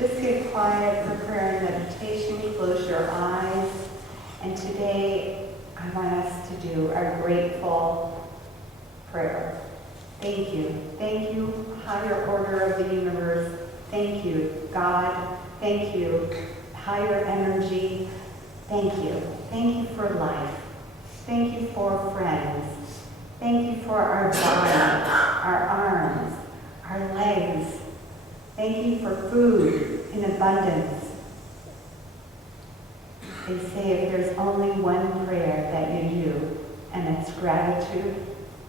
Just get quiet for prayer and meditation, close your eyes. And today, I want us to do our grateful prayer. Thank you. Thank you, higher order of the universe. Thank you, God. Thank you, higher energy. Thank you. Thank you for life. Thank you for friends. Thank you for our body, our arms, our legs. Thank you for food in abundance. They say if there's only one prayer that you do, and it's gratitude,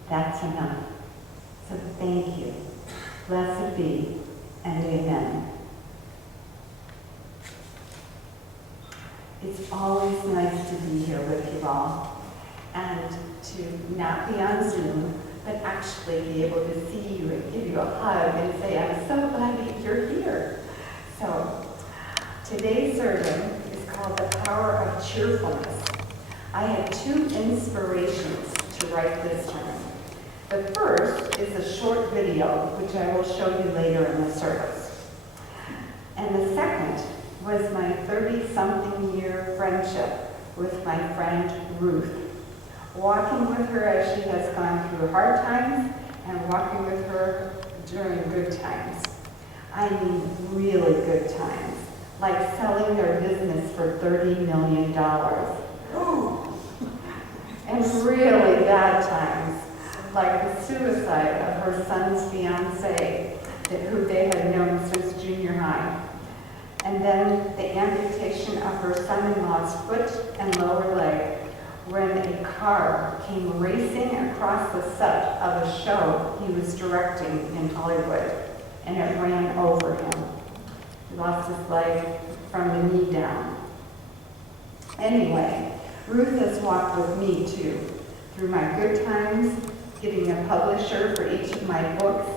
that's enough. So thank you. Blessed be, and amen. It's always nice to be here with you all, and to not be on Zoom, but actually be able to see you and give you a hug and say, I'm so glad that you're here. So today's sermon is called The Power of Cheerfulness. I had two inspirations to write this sermon. The first is a short video, which I will show you later in the service. And the second was my 30-something year friendship with my friend Ruth. Walking with her as she has gone through hard times and walking with her during good times. I mean really good times, like selling their business for $30 million. And really bad times, like the suicide of her son's fiancée, who they had known since junior high. And then the amputation of her son-in-law's foot and lower leg when a car came racing across the set of a show he was directing in Hollywood, and it ran over him. He lost his leg from the knee down. Anyway, Ruth has walked with me too, through my good times, getting a publisher for each of my books,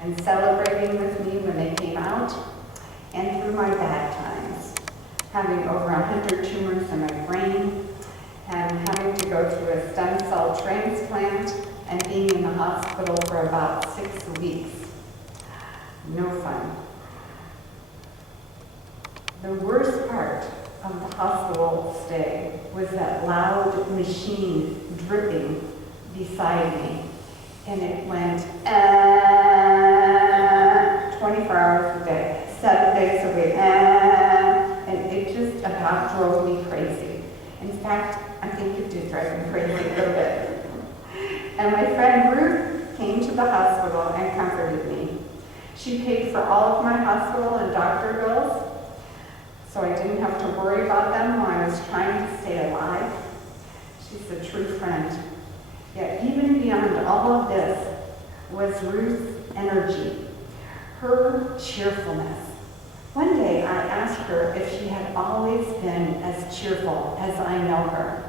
and celebrating with me when they came out, and through my bad times, having over 100 tumors in my brain, and having to go through a stem cell transplant, and being in the hospital for about 6 weeks. No fun. The worst part of the hospital stay was that loud machine dripping beside me. And it went 24 hours a day, 7 days a week, and it just about drove me crazy. In fact, I think it did drive me crazy a little bit. And my friend Ruth came to the hospital and comforted me. She paid for all of my hospital and doctor bills, so I didn't have to worry about them when I was trying to stay alive. She's a true friend. Yet even beyond all of this was Ruth's energy, her cheerfulness. One day I asked her if she had always been as cheerful as I know her.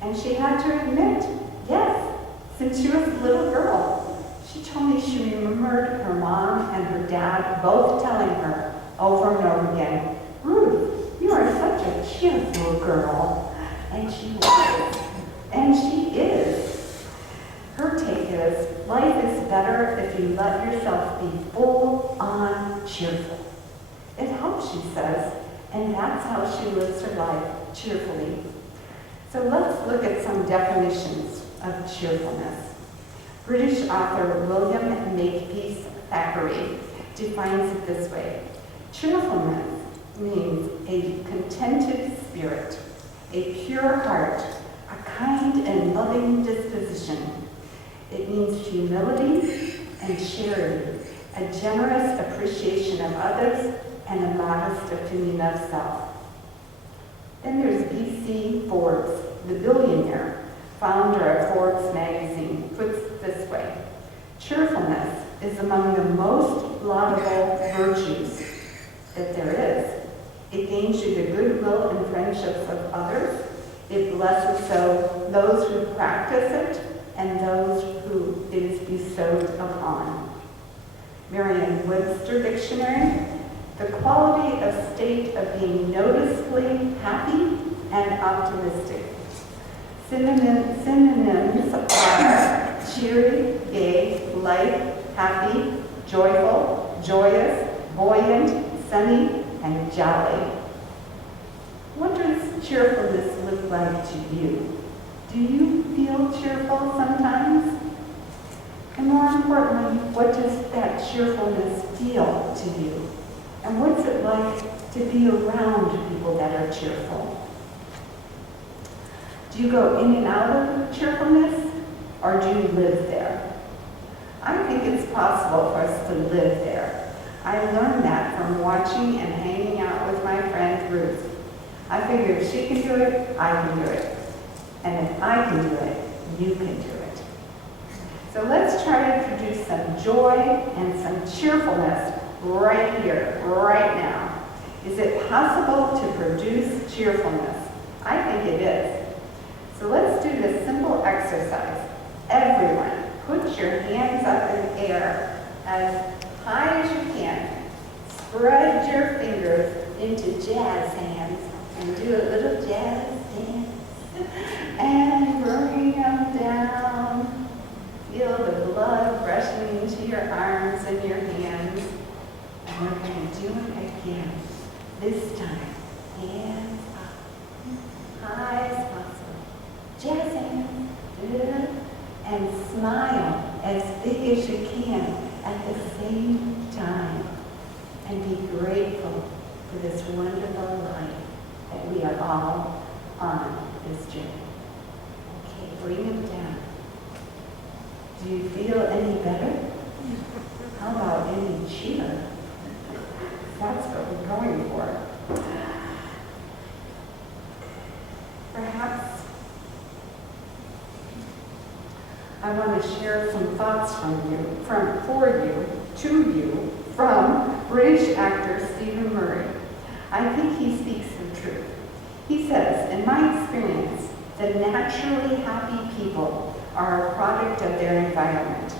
And she had to admit, yes, since she was a little girl. She told me she remembered her mom and her dad both telling her over and over again, Ruth, you are such a cheerful girl. And she was, and she is. Her take is, life is better if you let yourself be full-on cheerful. It helps, she says, and that's how she lives her life, cheerfully. So let's look at some definitions of cheerfulness. British author William Makepeace Thackeray defines it this way. Cheerfulness means a contented spirit, a pure heart, a kind and loving disposition. It means humility and charity, a generous appreciation of others, and a modest opinion of self. Then there's B.C. Forbes, the billionaire, founder of Forbes magazine, puts it this way. Cheerfulness is among the most laudable virtues that there is. It gains you the goodwill and friendships of others. It blesses those who practice it and those who it is bestowed upon. Merriam-Webster Dictionary, the quality of state of being noticeably happy and optimistic. Synonyms are cheery, gay, light, happy, joyful, joyous, buoyant, sunny and jolly. What does cheerfulness look like to you? Do you feel cheerful sometimes? And more importantly, what does that cheerfulness feel to you? And what's it like to be around people that are cheerful? Do you go in and out of cheerfulness, or do you live there? I think it's possible for us to live there. I learned that from watching and hanging out with my friend Ruth. I figure if she can do it, I can do it. And if I can do it, you can do it. So let's try to produce some joy and some cheerfulness right here, right now. Is it possible to produce cheerfulness? I think it is. So let's do this simple exercise. Everyone, put your hands up in the air as high as you can. Spread your fingers into jazz hands and do a little jazz dance. And bring them down. Feel the blood rushing into your arms and your hands. And we're going to do it again. This time, hands up, high as possible. Jazz hands. Good. And smile as big as you can at the same time. And be grateful for this wonderful life that we are all on this journey. Okay, bring it down. Do you feel any better? How about any cheer? That's what we're going for. Perhaps I want to share some thoughts to you, from British actor Stephen Murray. I think he speaks the truth. He says, in my experience, the naturally happy people are a product of their environment.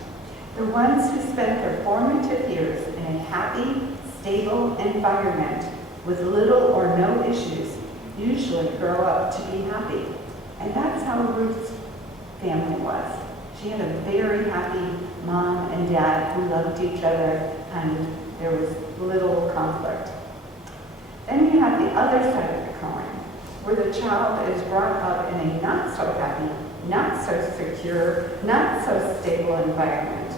The ones who spent their formative years in a happy, stable environment with little or no issues usually grow up to be happy. And that's how Ruth's family was. She had a very happy mom and dad who loved each other, and there was little conflict. Then you have the other side of the coin, where the child is brought up in a not so happy, not so secure, not so stable environment.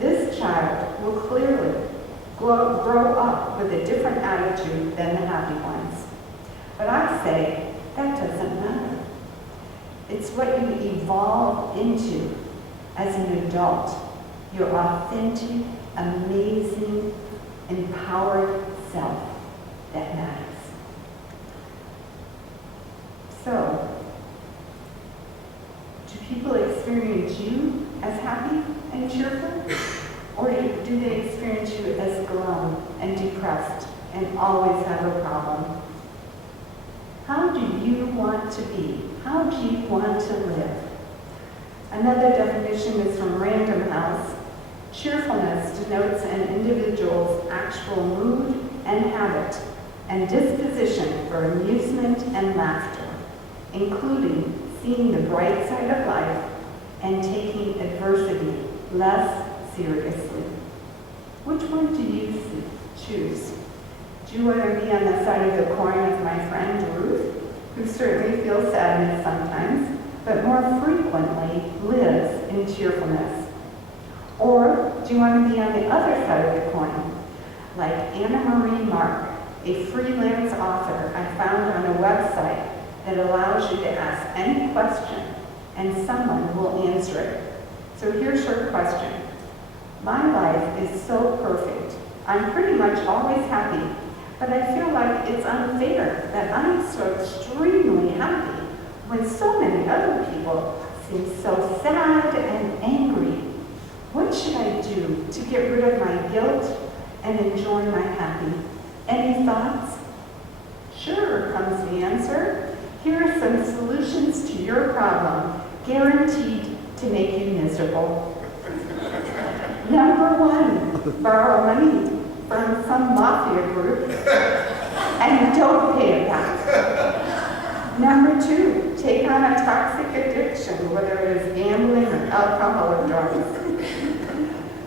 This child will clearly grow up with a different attitude than the happy ones. But I say that doesn't matter. It's what you evolve into as an adult, your authentic, amazing, empowered self that matters. So, do people experience you as happy and cheerful? Or do they experience you as glum and depressed and always have a problem? How do you want to be? How do you want to live? Another definition is from Random House. Cheerfulness denotes an individual's actual mood and habit and disposition for amusement and laughter, including seeing the bright side of life and taking adversity less seriously. Which one do you choose? Do you want to be on the side of the coin of my friend Ruth, who certainly feels sadness sometimes, but more frequently lives in cheerfulness? Or do you want to be on the other side of the coin, like Anna Marie Mark, a freelance author I found on a website that allows you to ask any question and someone will answer it. So here's her question. My life is so perfect. I'm pretty much always happy, but I feel like it's unfair that I'm so extremely happy when so many other people seem so sad and angry. What should I do to get rid of my guilt and enjoy my happy? Any thoughts? Sure, comes the answer. Here are some solutions to your problem, guaranteed to make you miserable. Number 1, borrow money from some mafia group and don't pay it back. Number 2, take on a toxic addiction, whether it is gambling or alcohol or drugs.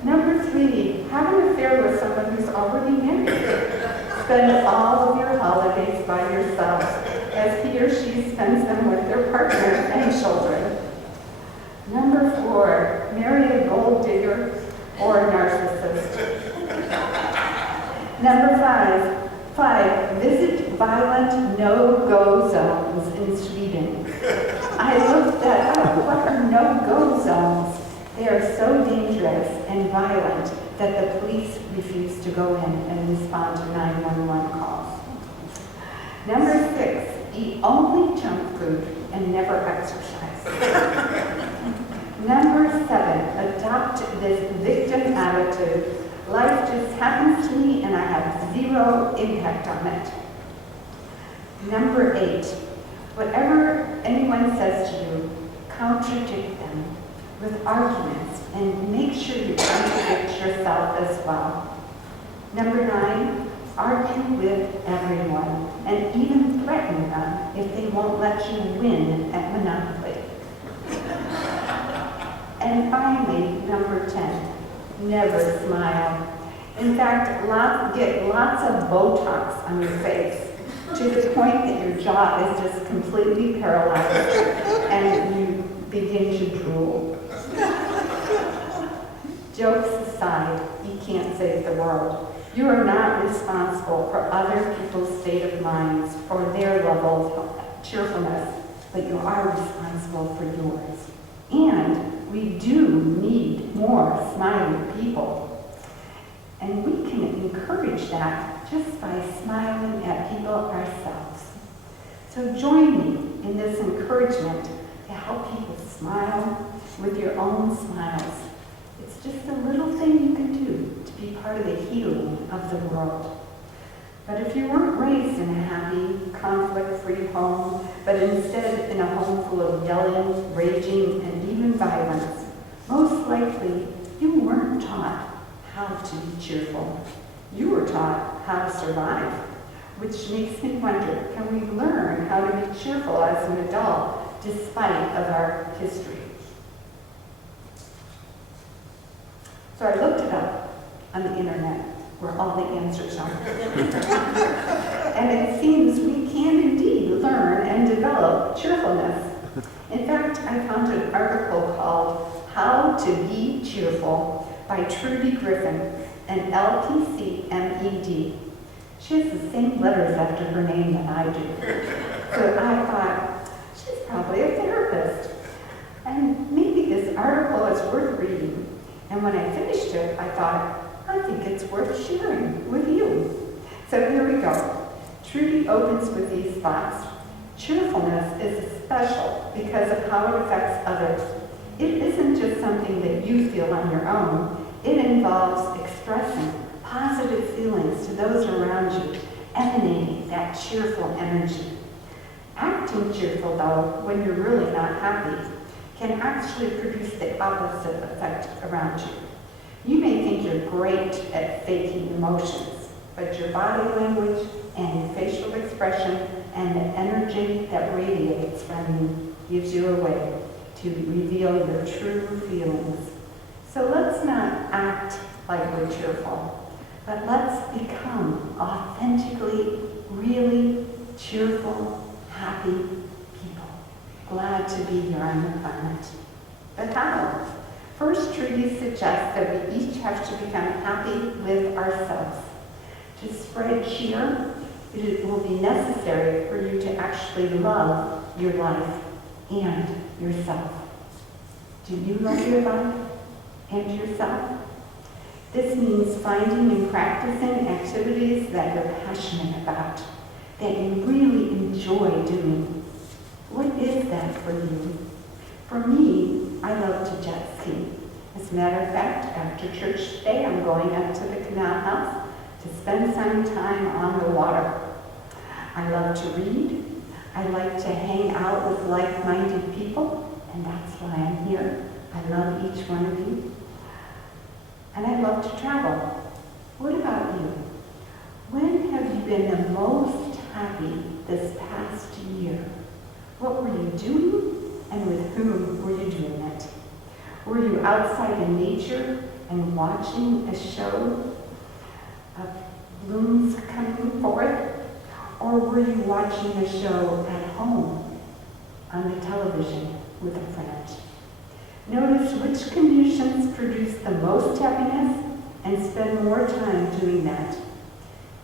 Number 3, have an affair with someone who's already married. spend all of your holidays by yourself as he or she spends them with their partner and children. Number 4, marry a gold digger or a narcissist. Number 5, visit violent no-go zones in Sweden. I looked that up. What are no-go zones? They are so dangerous and violent that the police refuse to go in and respond to 911 calls. Number 6, eat only junk food and never exercise. Number 7, adopt this victim attitude. Life just happens to me and I have zero impact on it. Number 8, whatever anyone says to you, contradict them with arguments and make sure you contradict yourself as well. Number 9, argue with everyone and even threaten them if they won't let you win at Monopoly. And finally, number 10, never smile. In fact, get lots of Botox on your face to the point that your jaw is just completely paralyzed and you begin to drool. Jokes aside, you can't save the world. You are not responsible for other people's state of minds or their level of cheerfulness, but you are responsible for yours. And we do need more smiling people. And we can encourage that just by smiling at people ourselves. So join me in this encouragement to help people smile with your own smiles. It's just a little thing you can do to be part of the healing of the world. But if you weren't raised in a happy, conflict-free home, but instead in a home full of yelling, raging, and even violence, most likely you weren't taught how to be cheerful. You were taught how to survive, which makes me wonder, can we learn how to be cheerful as an adult despite of our history? So I looked it up on the internet, where all the answers are. And it seems we can indeed learn and develop cheerfulness. In fact, I found an article called How to Be Cheerful by Trudy Griffin, an LPC-MED. She has the same letters after her name that I do. So I thought, she's probably a therapist. And maybe this article is worth reading. And when I finished it, I thought, I think it's worth sharing with you. So here we go. Trudy opens with these thoughts. Cheerfulness is special because of how it affects others. It isn't just something that you feel on your own. It involves expressing positive feelings to those around you, emanating that cheerful energy. Acting cheerful, though, when you're really not happy, can actually produce the opposite effect around you. You may think you're great at faking emotions, but your body language and your facial expression and the energy that radiates from you gives you a way to reveal your true feelings. So let's not act like we're cheerful, but let's become authentically, really cheerful, happy people. Glad to be here on the planet. But how? First, Trudy suggests that we each have to become happy with ourselves. To spread cheer, it will be necessary for you to actually love your life and yourself. Do you love your life and yourself? This means finding and practicing activities that you're passionate about, that you really enjoy doing. What is that for you? For me, I love to jet ski. As a matter of fact, after church today, I'm going up to the canal house to spend some time on the water. I love to read. I like to hang out with like-minded people, and that's why I'm here. I love each one of you. And I love to travel. What about you? When have you been the most happy this past year? What were you doing, and with whom were you doing it? Were you outside in nature and watching a show of blooms coming Or are you watching a show at home on the television with a friend? Notice which conditions produce the most happiness and spend more time doing that.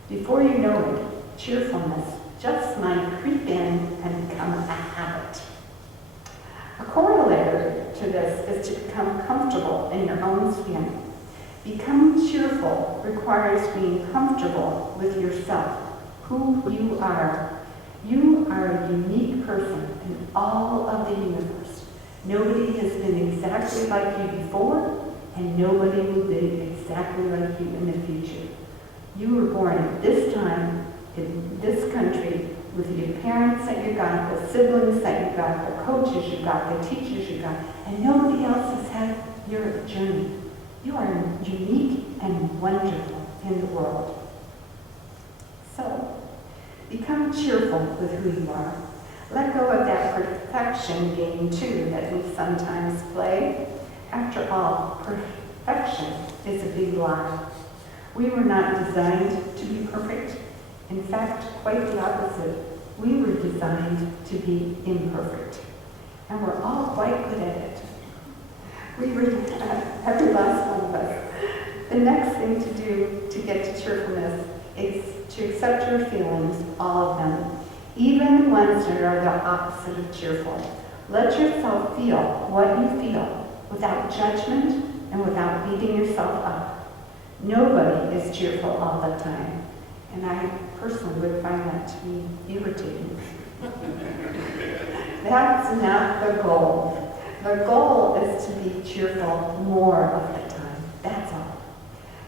Before you know it, cheerfulness just might creep in and become a habit. A corollary to this is to become comfortable in your own skin. Becoming cheerful requires being comfortable with yourself, who you are. You are a unique person in all of the universe. Nobody has been exactly like you before, and nobody will be exactly like you in the future. You were born at this time, in this country, with your parents that you got, the siblings that you got, the coaches you got, the teachers you got, and nobody else has had your journey. You are unique and wonderful in the world. So, become cheerful with who you are. Let go of that perfection game, too, that we sometimes play. After all, perfection is a big lie. We were not designed to be perfect. In fact, quite the opposite. We were designed to be imperfect. And we're all quite good at it. Every last one of us. The next thing to do to get to cheerfulness is to accept your feelings, all of them, even the ones that are the opposite of cheerful. Let yourself feel what you feel without judgment and without beating yourself up. Nobody is cheerful all the time, and I personally would find that to be irritating. That's not the goal. The goal is to be cheerful more of the time. That's all.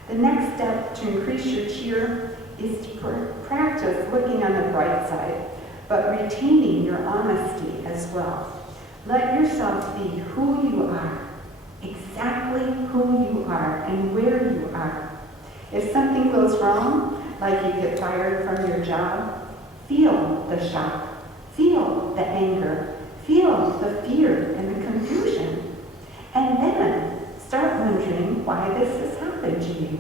The next step to increase your cheer is to practice looking on the bright side, but retaining your honesty as well. Let yourself be who you are, exactly who you are and where you are. If something goes wrong, like you get fired from your job, feel the shock, feel the anger, feel the fear and the confusion, and then start wondering why this has happened to you.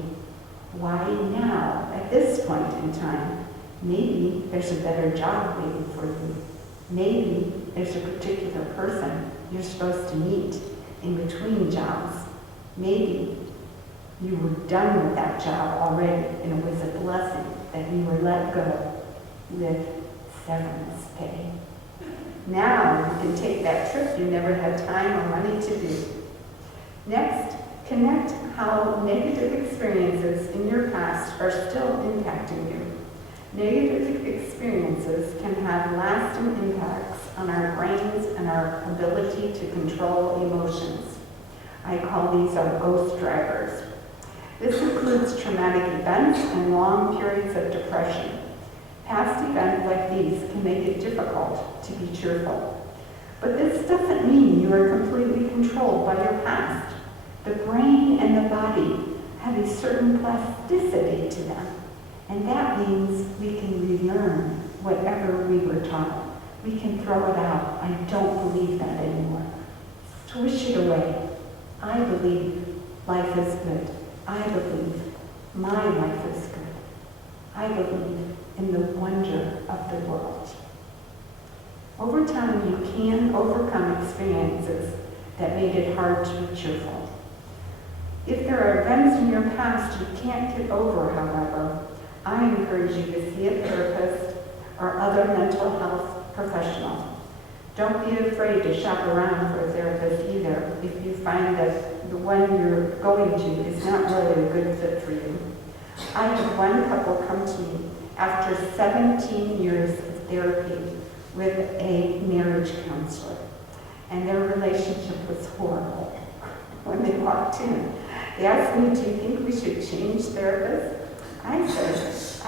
Why now, at this point in time? Maybe there's a better job waiting for you. Maybe there's a particular person you're supposed to meet in between jobs. Maybe you were done with that job already, and it was a blessing that you were let go with severance pay. Now you can take that trip you never had time or money to do. Next, connect how negative experiences in your past are still impacting you. Negative experiences can have lasting impacts on our brains and our ability to control emotions. I call these our ghost drivers. This includes traumatic events and long periods of depression. Past events like these can make it difficult to be cheerful. But this doesn't mean you are completely controlled by your past. The brain and the body have a certain plasticity to them. And that means we can relearn whatever we were taught. We can throw it out. I don't believe that anymore. Swish it away. I believe life is good. I believe my life is good. I believe in the wonder of the world. Over time, you can overcome experiences that made it hard to be cheerful. If there are events in your past you can't get over, however, I encourage you to see a therapist or other mental health professional. Don't be afraid to shop around for a therapist either if you find that the one you're going to is not really a good fit for you. I had one couple come to me after 17 years of therapy with a marriage counselor, and their relationship was horrible. When they walked in, they asked me, "Do you think we should change therapists?" I said,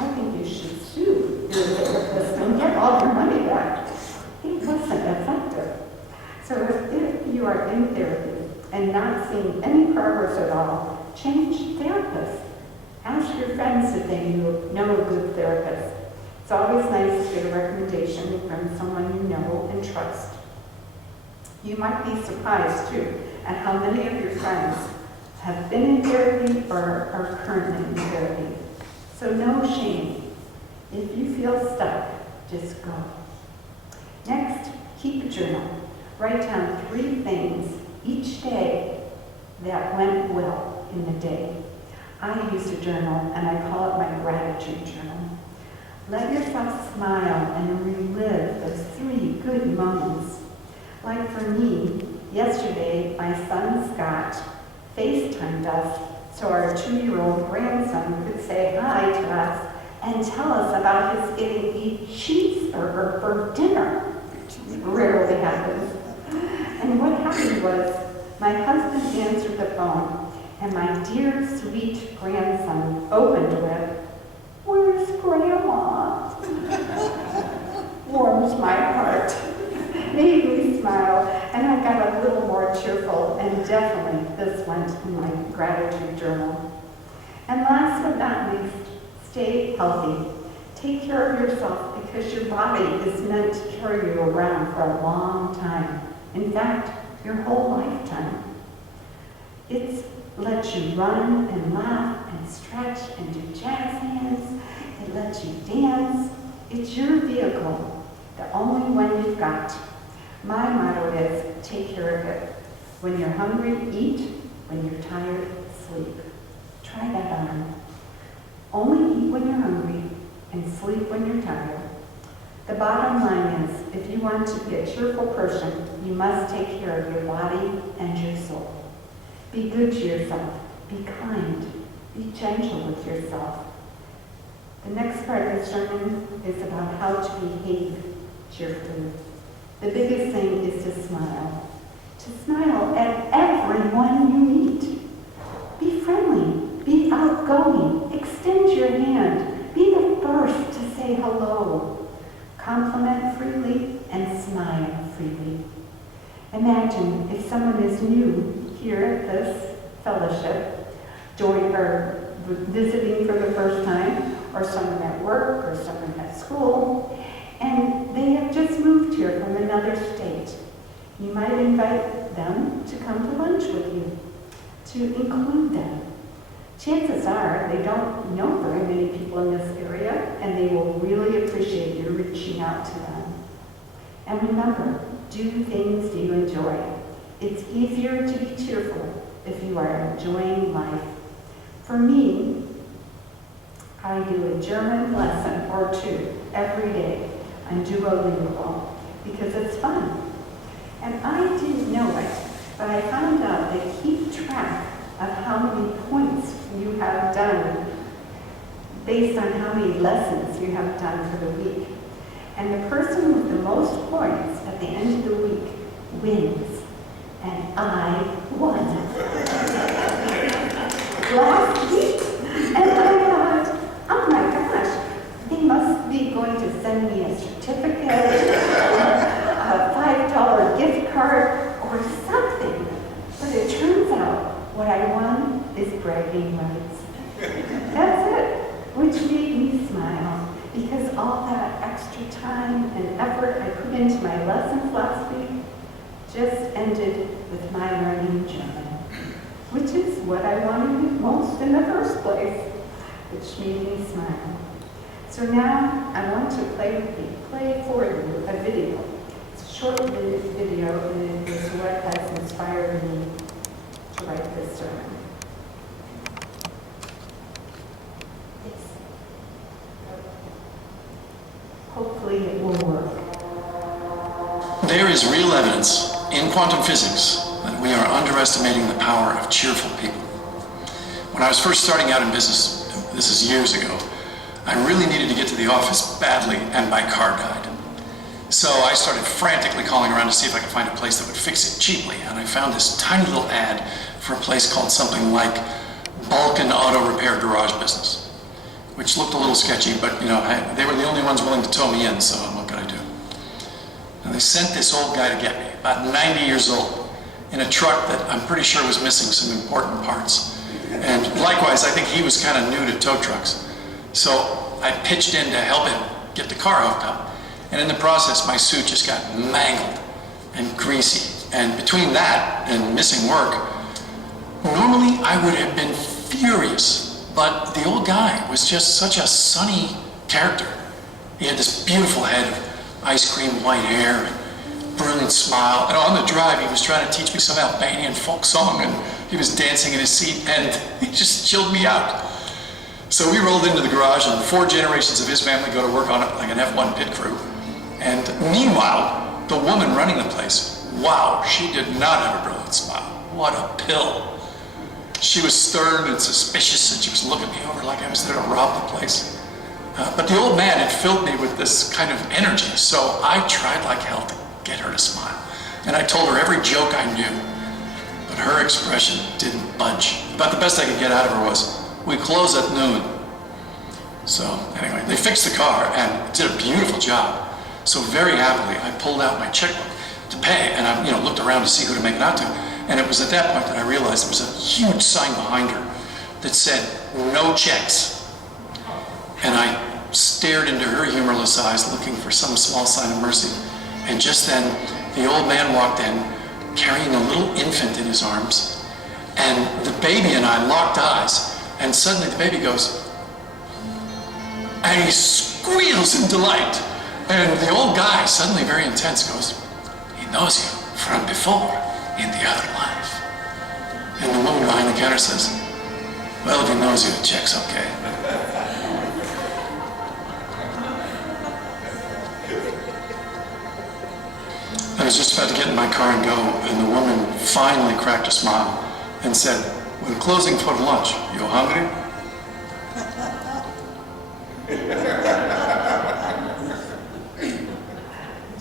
"I think you should sue your therapist and get all your money back." It wasn't effective. So if you are in therapy and not seeing any progress at all, change therapists. Ask your friends if they know a good therapist. It's always nice to get a recommendation from someone you know and trust. You might be surprised, too, at how many of your friends have been in therapy or are currently in therapy. So no shame. If you feel stuck, Just go. Next, keep a journal. Write down 3 things each day that went well in the day. I use a journal, and I call it my gratitude journal. Let yourself smile and relive those 3 good moments. Like for me, yesterday, my son Scott FaceTimed us so our 2-year-old grandson could say hi to us and tell us about his getting a cheeseburger for dinner. It rarely happens. And what happened was, my husband answered the phone, and my dear, sweet grandson opened with, "Where's Grandma?" Warms my heart, made me smile, and I got a little more cheerful, and definitely this went in my gratitude journal. And last but not least, stay healthy. Take care of yourself because your body is meant to carry you around for a long time. In fact, your whole lifetime. It lets you run and laugh and stretch and do jazz hands. It lets you dance. It's your vehicle, the only one you've got. My motto is, take care of it. When you're hungry, eat. When you're tired, sleep. Try that on. Only eat when you're hungry and sleep when you're tired. The bottom line is, if you want to be a cheerful person, you must take care of your body and your soul. Be good to yourself. Be kind. Be gentle with yourself. The next part of the sermon is about how to behave cheerfully. The biggest thing is to smile. To smile at everyone you meet. Be friendly. Be outgoing. Extend your hand. Be the first to say hello. Compliment freely and smile freely. Imagine if someone is new here at this fellowship, visiting for the first time, or someone at work, or someone at school, and they have just moved here from another state. You might invite them to come to lunch with you, to include them. Chances are they don't know very many people in this area, and they will really appreciate you reaching out to them. And remember, do things you enjoy. It's easier to be cheerful if you are enjoying life. For me, I do a German lesson or 2 every day on Duolingo because it's fun. And I didn't know it, but I found out they keep track of how many points you have done based on how many lessons you have done for the week. And the person with the most points at the end of the week wins. And I won. Last week, and I thought, oh my gosh, they must be going to send me a certificate, a $5 gift card, or something. But it turns out what I won is bragging rights. That's it, which made me smile, because all that extra time and effort I put into my lessons last week just ended with my learning German, which is what I wanted most in the first place, which made me smile. So now I want to play for you a video. It's a short video, and it is what has inspired me to write this sermon. Hopefully it will work. There is real evidence in quantum physics that we are underestimating the power of cheerful people. When I was first starting out in business, this is years ago, I really needed to get to the office badly, and my car died. So I started frantically calling around to see if I could find a place that would fix it cheaply, and I found this tiny little ad for a place called something like Balkan Auto Repair Garage Business, which looked a little sketchy, but they were the only ones willing to tow me in, so what could I do? And they sent this old guy to get me, about 90 years old, in a truck that I'm pretty sure was missing some important parts. And likewise, I think he was kind of new to tow trucks. So I pitched in to help him get the car hooked up. And in the process, my suit just got mangled and greasy. And between that and missing work, normally I would have been furious. But the old guy was just such a sunny character. He had this beautiful head of ice cream white hair and brilliant smile. And on the drive, he was trying to teach me some Albanian folk song, and he was dancing in his seat, and he just chilled me out. So we rolled into the garage, and 4 generations of his family go to work on it like an F1 pit crew. And meanwhile, the woman running the place, wow, she did not have a brilliant smile. What a pill. She was stern and suspicious, and she was looking me over like I was there to rob the place. But the old man had filled me with this kind of energy, so I tried like hell to get her to smile. And I told her every joke I knew, but her expression didn't budge. About the best I could get out of her was, "We close at noon." So anyway, they fixed the car and did a beautiful job. So very happily, I pulled out my checkbook to pay, and I looked around to see who to make it out to. And it was at that point that I realized there was a huge sign behind her that said, "No checks." And I stared into her humorless eyes, looking for some small sign of mercy. And just then, the old man walked in, carrying a little infant in his arms. And the baby and I locked eyes. And suddenly the baby goes, and he squeals in delight. And the old guy, suddenly very intense, goes, "He knows you from before, in the other life." And the woman behind the counter says, "Well, if he knows you, the check's okay." I was just about to get in my car and go, and the woman finally cracked a smile and said, "We're closing for lunch. You hungry?"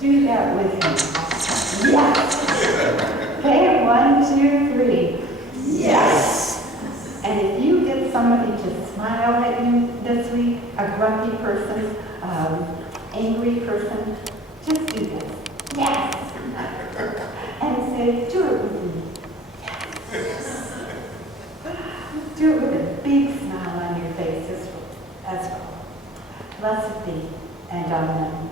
Do that with me. Yes. Okay, 1, 2, 3. Yes. And if you get somebody to smile at you this week, a grumpy person, angry person, just do this. Yes. And say, do it with me. Yes. Do it with a big smile on your face as well. Blessed be, and amen.